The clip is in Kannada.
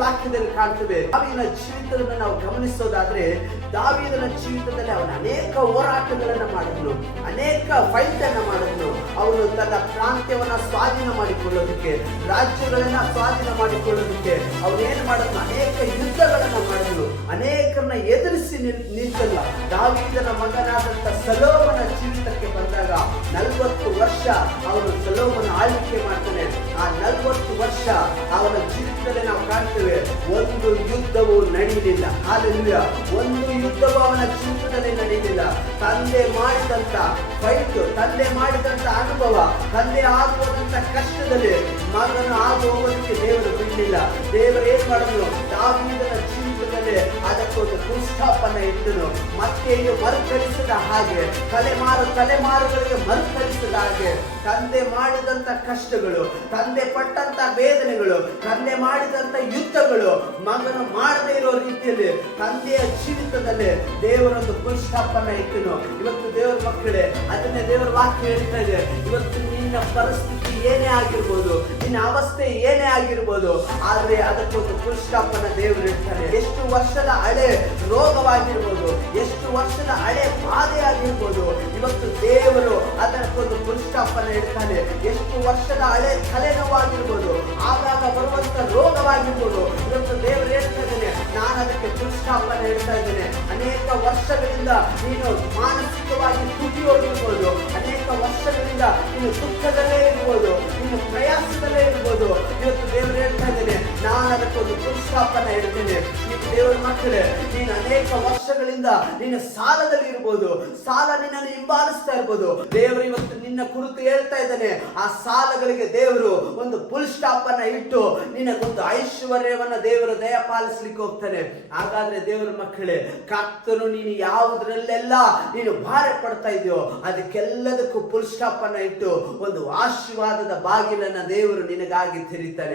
ವಾಕ್ಯದಲ್ಲಿ ಕಾಣ್ತೇವೆ. ದಾವೀದನ ಜೀವಿತವನ್ನು ನಾವು ಗಮನಿಸೋದಾದ್ರೆ, ದಾವೀದನ ಜೀವಿತದಲ್ಲಿ ಅವನು ಅನೇಕ ಹೋರಾಟಗಳನ್ನ ಮಾಡಿದ್ನು, ಅನೇಕ ಫೈಟ್ ಅನ್ನ ಮಾಡಿದ್ನು. ಅವನು ತನ್ನ ಪ್ರಾಂತ್ಯವನ್ನ ಸ್ವಾಧೀನ ಮಾಡಿಕೊಳ್ಳೋದಕ್ಕೆ, ರಾಜ್ಯಗಳನ್ನ ಸ್ವಾಧೀನ ಮಾಡಿಕೊಳ್ಳೋದಕ್ಕೆ ಅವನೇನು ಮಾಡಿದ್ನು, ಅನೇಕ ಯುದ್ಧಗಳನ್ನ ಮಾಡಿದ್ನು, ಅನೇಕರನ್ನ ಎದುರಿಸಿ ನಿಂತಲ್ಲ. ದಾವೀದನ ಮಗನಾದಂತ ಸೊಲೊಮೋನನ ಜೀವಿತಕ್ಕೆ ಬಂದಾಗ 40 ವರ್ಷ ಅವನು ಸೊಲೊಮೋನ ಆಳ್ವಿಕೆ ಮಾಡ್ತಾನೆ. ಆ 40 ವರ್ಷ ಅವನ ಜೀವಿತದಲ್ಲಿ ನಾವು ಕಾಣ್ತೇವೆ, ಒಂದು ಯುದ್ಧವು ನಡೆಯಲಿಲ್ಲ. ಹಾಲೆಲೂಯಾ. ಒಂದು ಯುದ್ಧವು ಅವನ ಜೀವಿತದಲ್ಲಿ ನಡೆಯಲಿಲ್ಲ. ತಂದೆ ಮಾಡಿದಂತ ಫೈಟ್, ತಂದೆ ಮಾಡಿದಂತ ಅನುಭವ, ತಂದೆ ಆಗುವಂತ ಕಷ್ಟದಲ್ಲಿ ಮಗನು ಆಗುವುದಕ್ಕೆ ದೇವರು ಬಿಡಲಿಲ್ಲ. ದೇವರು ಏನ್ ಮಾಡಿದ್ರು, ದಾವೀದನ ಜೀವಿತದಲ್ಲಿ ಅದಕ್ಕೊಂದು ಪುಸ್ತಕವನ್ನ ಇಟ್ಟನು. ಮತ್ತೆ ಮರುಕಳಿಸಿದ ಹಾಗೆ, ತಲೆಮಾರುಗಳಿಗೆ ಮರುಕಳಿಸಿದ ಹಾಗೆ, ತಂದೆ ಮಾಡಿದಂತ ಕಷ್ಟಗಳು, ತಂದೆ ಪಟ್ಟಂತ ವೇದನೆಗಳು, ತಂದೆ ಮಾಡಿದಂತ ಯುದ್ಧಗಳು ಮಗನು ಮಾಡದೇ ಇರೋ ರೀತಿಯಲ್ಲಿ ತಂದೆಯ ಜೀವಿತದಲ್ಲಿ ದೇವರೊಂದು ಪುಸ್ತಕವನ್ನ ಇಟ್ಟನು. ಇವತ್ತು ದೇವರ ಮಕ್ಕಳೇ, ಅದನ್ನೇ ದೇವರ ವಾಕ್ಯ ಹೇಳ್ತಾ ಇದೆ. ಇವತ್ತು ನಿನ್ನ ಪರಿಸ್ಥಿತಿ ಏನೇ ಆಗಿರ್ಬೋದು, ನಿನ್ನ ಅವಸ್ಥೆ ಏನೇ ಆಗಿರ್ಬೋದು, ಆದ್ರೆ ಅದಕ್ಕೊಂದು ಪುಸ್ತಕವನ್ನ ದೇವರು ಇಡ್ತಾನೆ. ಎಷ್ಟು ವರ್ಷದ ಹಳೆ ರೋಗವಾಗಿರ್ಬೋದು, ಎಷ್ಟು ವರ್ಷದ ಹಳೆ ಬಾಧೆ ಆಗಿರ್ಬೋದು, ಇವತ್ತು ದೇವರು ಅದಕ್ಕೊಂದು ಪುಸ್ತಕವನ್ನ ಇಡ್ತಾನೆ. ಎಷ್ಟು ವರ್ಷದ ಹಳೆ ತಲೆನೋವಾಗಿರ್ಬೋದು, ಆಗಾಗ ಬರುವಂತ ರೋಗವಾಗಿರ್ಬೋದು, ಇವತ್ತು ದೇವರು ಹೇಳ್ತಾ ಇದ್ದೇನೆ, ನಾನು ಅದಕ್ಕೆ ಪುಸ್ತಕವನ್ನ ಇಡ್ತಾ ಇದ್ದೇನೆ. ಅನೇಕ ವರ್ಷಗಳಿಂದ ನೀನು ಮಾನಸಿಕವಾಗಿ ಕುಗ್ಗಿ ಹೋಗಿರ್ಬೋದು, ಅನೇಕ ವರ್ಷಗಳಿಂದ ನೀನು ದುಃಖದಲ್ಲೇ ಇರ್ಬೋದು, ನೀನು ಪ್ರಯಾಸದಲ್ಲೇ ಇರ್ಬೋದು. ಇವತ್ತು ದೇವರು ಹೇಳ್ತಾ ಇದ್ದೇನೆ, ನಾನು ಅದಕ್ಕೊಂದು ಪುಸ್ತಕವನ್ನ ಇಡ್ತೇನೆ. ದೇವರ ಮಕ್ಕಳೇ, ನೀನು ಅನೇಕ ವರ್ಷಗಳಿಂದ ನೀನು ಸಾಲದಲ್ಲಿ ಇರ್ಬೋದು, ಸಾಲ ನಿನ್ನನ್ನು ಹಿಂಬಾಲಿಸ್ತಾ ಇರ್ಬೋದು. ದೇವರು ಇವತ್ತು ನಿನ್ನ ಕುರಿತು ಹೇಳ್ತಾ ಇದ್ದಾನೆ, ಆ ಸಾಲಗಳಿಗೆ ದೇವರು ಒಂದು ಫುಲ್ ಸ್ಟಾಪ್ ಅನ್ನ ಇಟ್ಟು ನಿನಗೊಂದು ಐಶ್ವರ್ಯವನ್ನ ದೇವರು ದಯಪಾಲಿಸ್ಲಿಕ್ಕೆ ಹೋಗ್ತಾನೆ. ಹಾಗಾದ್ರೆ ದೇವರ ಮಕ್ಕಳೇ, ಕರ್ತನು ನೀನು ಯಾವುದ್ರಲ್ಲೆಲ್ಲ ನೀನು ಭಾರ ಪಡ್ತಾ ಇದೆಯೋ ಅದಕ್ಕೆಲ್ಲದಕ್ಕೂ ಫುಲ್ ಸ್ಟಾಪ್ ಅನ್ನ ಇಟ್ಟು ಒಂದು ಆಶೀರ್ವಾದದ ಬಾಗಿಲನ್ನ ದೇವರು ನಿನಗಾಗಿ ತೆರೀತಾನೆ.